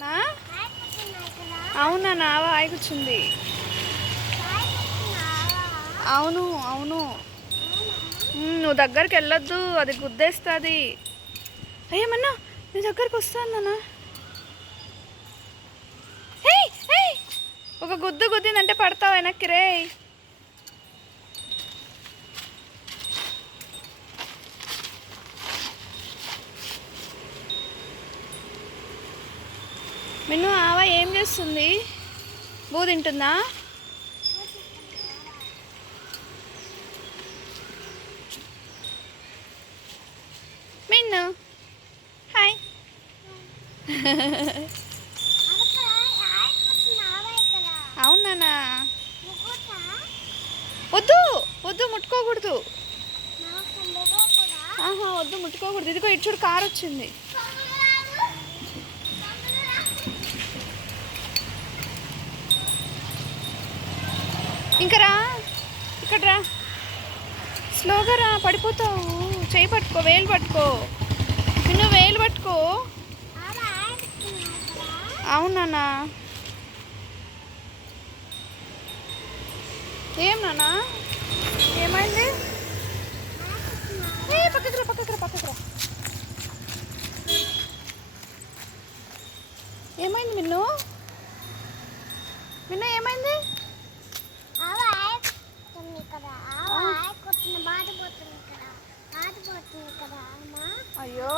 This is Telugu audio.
నా అవునా నావా ఆయి కూర్చుంది. అవును అవును. నువ్వు దగ్గరికి వెళ్ళొద్దు, అది గుద్దేస్తుంది. అయ్యమన్నా నీ దగ్గరికి వస్తాను. ఒక గుద్దు గుద్దిందంటే పడతావు వెనక్కి రే. మిన్ను ఆవా ఏం చేస్తుంది? బూ తింటుందా? మిన్ను హాయ్. అవునా? వద్దు వద్దు ముట్టుకోకూడదు. ఆహా వద్దు ముట్టుకోకూడదు. ఇదిగో ఇటు చూడు కారు వచ్చింది. ఇంకా రా, ఇక్కడ రా, స్లోగా రా, పడిపోతావు. చేయి పట్టుకో, వేలు పట్టుకో. నువ్వు వేలు పట్టుకో. అవునా? ఏం నానా ఏమైంది? పక్కకి రా, పక్కకి రా, పక్కకి రా. ఏమైంది మిన్ను? మిన్ను ఏమైంది? అయ్యో